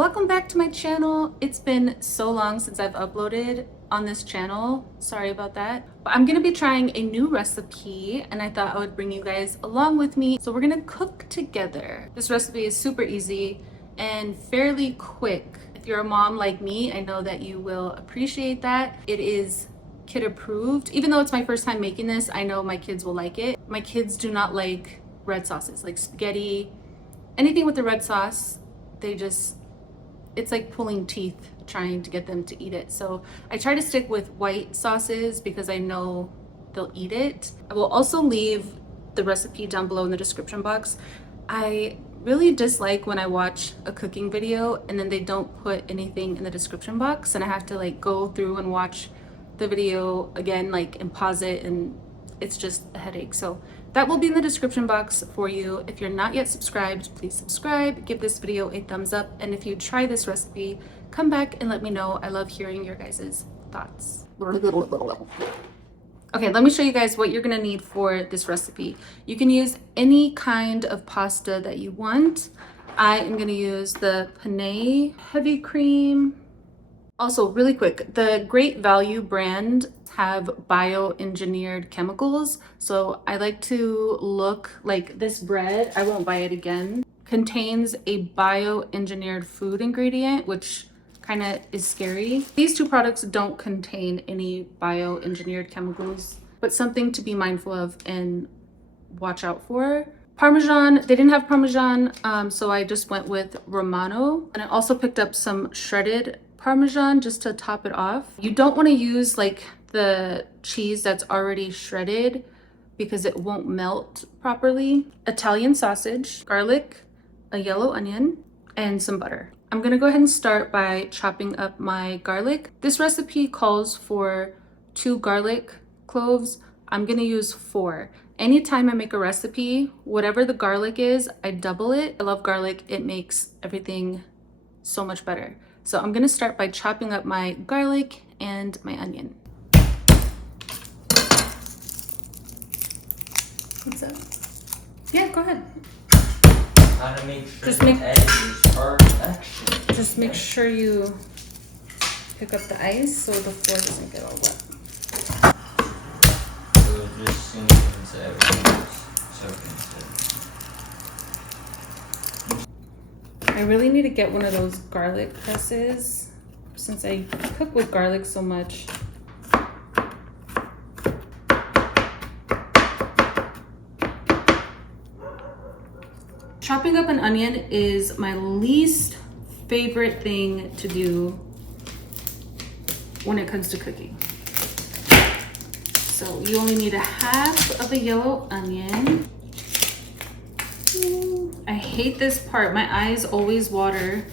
Welcome back to my channel. It's been so long since I've uploaded on this channel. Sorry about that. But I'm gonna be trying a new recipe and I thought I would bring you guys along with me. So we're gonna cook together. This recipe is super easy and fairly quick. If you're a mom like me, I know that you will appreciate that. It is kid approved. Even though it's my first time making this, I know my kids will like it. My kids do not like red sauces, like spaghetti, anything with the red sauce. It's like pulling teeth trying to get them to eat it. So I try to stick with white sauces because I know they'll eat it. I will also leave the recipe down below in the description box. I really dislike when I watch a cooking video and then they don't put anything in the description box and I have to like go through and watch the video again, like, and pause it, and it's just a headache. So that will be in the description box for you. If you're not yet subscribed, please subscribe, give this video a thumbs up, and if you try this recipe, come back and let me know. I love hearing your guys' thoughts. Okay, let me show you guys what you're gonna need for this recipe. You can use any kind of pasta that you want. I am gonna use the Penne heavy cream. Also, really quick, the Great Value brand have bioengineered chemicals. So I like to look like this bread, I won't buy it again, contains a bioengineered food ingredient, which kind of is scary. These two products don't contain any bioengineered chemicals, but something to be mindful of and watch out for. Parmesan, they didn't have Parmesan, so I just went with Romano. And I also picked up some shredded Parmesan just to top it off. You don't want to use like the cheese that's already shredded because it won't melt properly. Italian sausage, garlic, a yellow onion, and some butter. I'm gonna go ahead and start by chopping up my garlic. This recipe calls for 2 garlic cloves. I'm gonna use 4. Anytime I make a recipe, whatever the garlic is, I double it. I love garlic, it makes everything so much better. So I'm gonna start by chopping up my garlic and my onion. What's up? Yeah, go ahead. How to make sure the edges are perfection. Just make sure you pick up the ice so the floor doesn't get all wet. So it just sinks into everything. I really need to get one of those garlic presses since I cook with garlic so much. Chopping up an onion is my least favorite thing to do when it comes to cooking. So you only need a half of a yellow onion. I hate this part. My eyes always water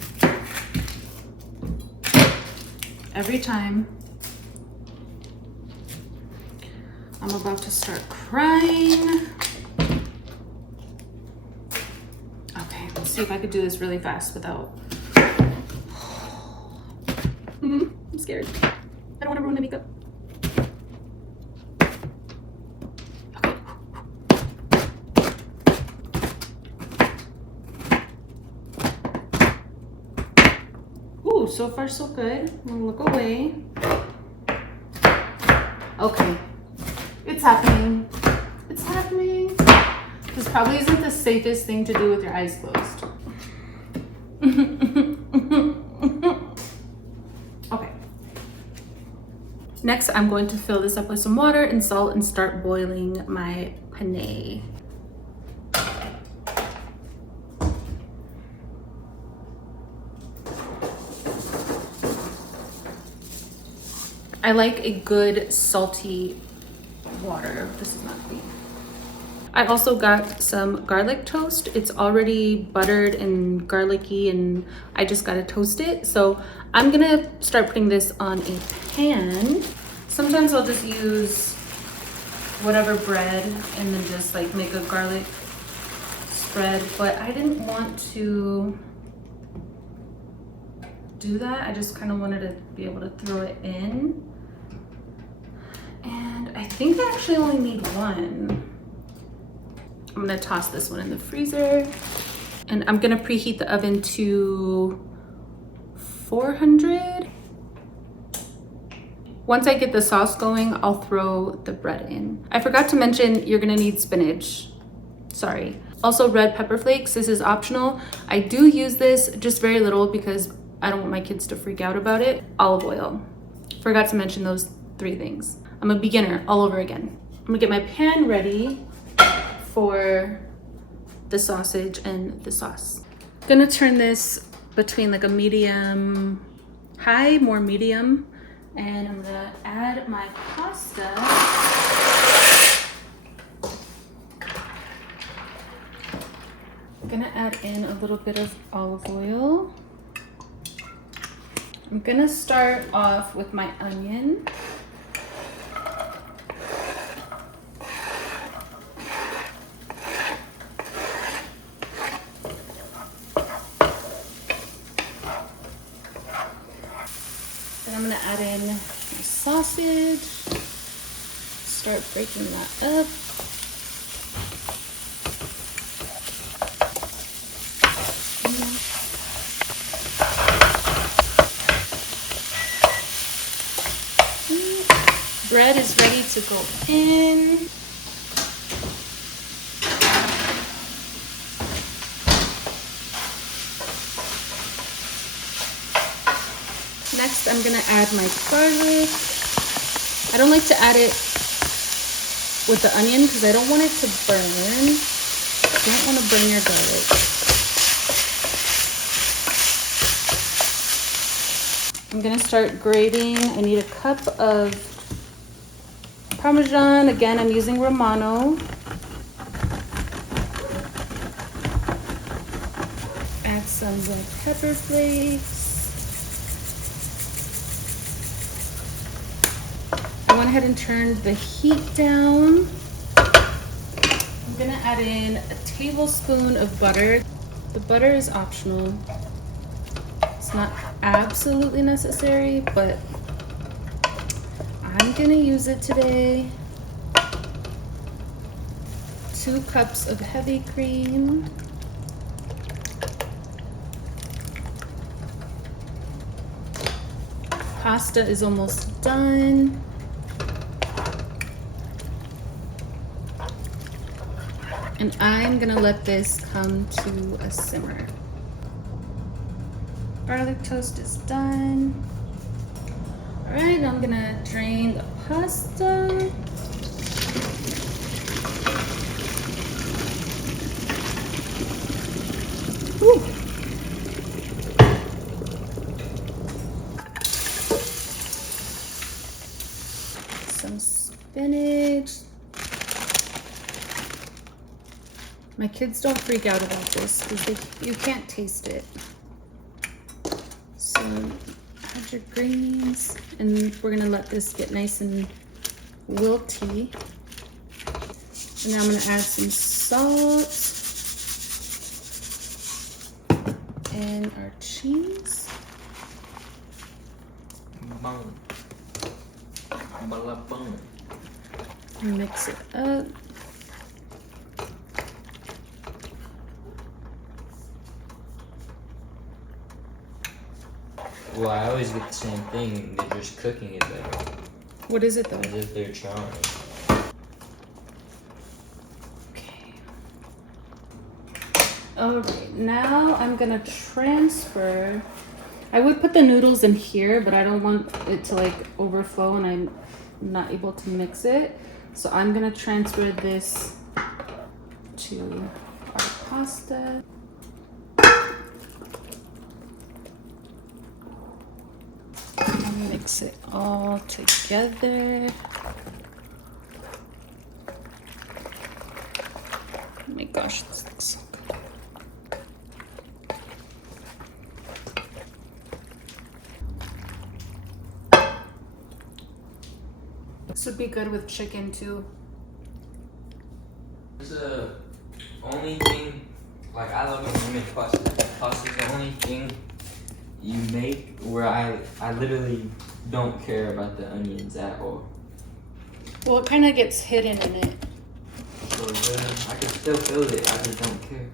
every time. I'm about to start crying. Okay, let's see if I could do this really fast without... I'm scared. I don't want to ruin my makeup. So far so good. I'm gonna look away. Okay, it's happening. It's happening. This probably isn't the safest thing to do with your eyes closed. Okay. Next, I'm going to fill this up with some water and salt and start boiling my penne. I like a good salty water. This is not clean. I also got some garlic toast. It's already buttered and garlicky and I just gotta toast it. So I'm gonna start putting this on a pan. Sometimes I'll just use whatever bread and then just like make a garlic spread, but I didn't want to do that. I just kind of wanted to be able to throw it in. And I think I actually only need one. I'm gonna toss this one in the freezer. And I'm gonna preheat the oven to 400. Once I get the sauce going, I'll throw the bread in. I forgot to mention you're gonna need spinach. Sorry. Also red pepper flakes, this is optional. I do use this just very little because I don't want my kids to freak out about it. Olive oil. Forgot to mention those 3 things. I'm a beginner all over again. I'm gonna get my pan ready for the sausage and the sauce. Gonna turn this between like a medium high, more medium, and I'm gonna add my pasta. I'm gonna add in a little bit of olive oil. I'm gonna start off with my onion. Then I'm gonna add in my sausage. Start breaking that up. Bread is ready to go in. Next, I'm gonna add my garlic. I don't like to add it with the onion because I don't want it to burn. You don't want to burn your garlic. I'm gonna start grating. I need a cup of Parmesan. Again, I'm using Romano. Add some red pepper flakes. I went ahead and turned the heat down. I'm gonna add in a tablespoon of butter. The butter is optional. It's not absolutely necessary, but I'm gonna use it today. 2 cups of heavy cream. Pasta is almost done. And I'm gonna let this come to a simmer. Garlic toast is done. All right, now I'm gonna drain the pasta. Whew. Some spinach. My kids don't freak out about this because you can't taste it. So add your greens, and we're gonna let this get nice and wilty. And now I'm gonna add some salt and our cheese. Bone. Bone. Mix it up. Well, I always get the same thing. They're just cooking it better. What is it though? As if they're trying. Okay. All right, now I'm gonna transfer. I would put the noodles in here, but I don't want it to like overflow and I'm not able to mix it. So I'm gonna transfer this to our pasta. Mix it all together. Oh my gosh, this looks so good. This would be good with chicken too. It's the only thing, like I love when you make pasta. Pasta is the only thing you make where I literally don't care about the onions at all. Well, it kind of gets hidden in it. So I can still feel it, I just don't care.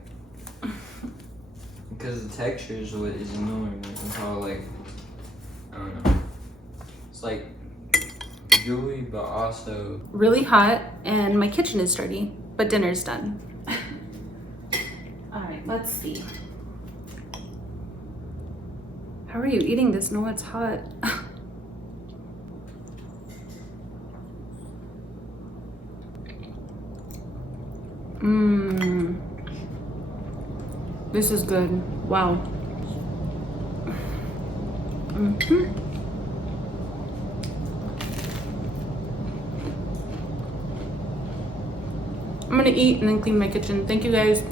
because the texture is what is annoying. It's all like, I don't know. It's like gooey, but also really hot, and my kitchen is dirty, but dinner's done. All right, let's see. How are you eating this? No, it's hot. Mmm. This is good. Wow. Mm-hmm. I'm gonna eat and then clean my kitchen. Thank you guys.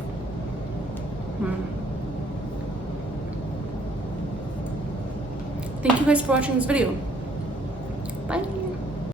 Thank you guys for watching this video.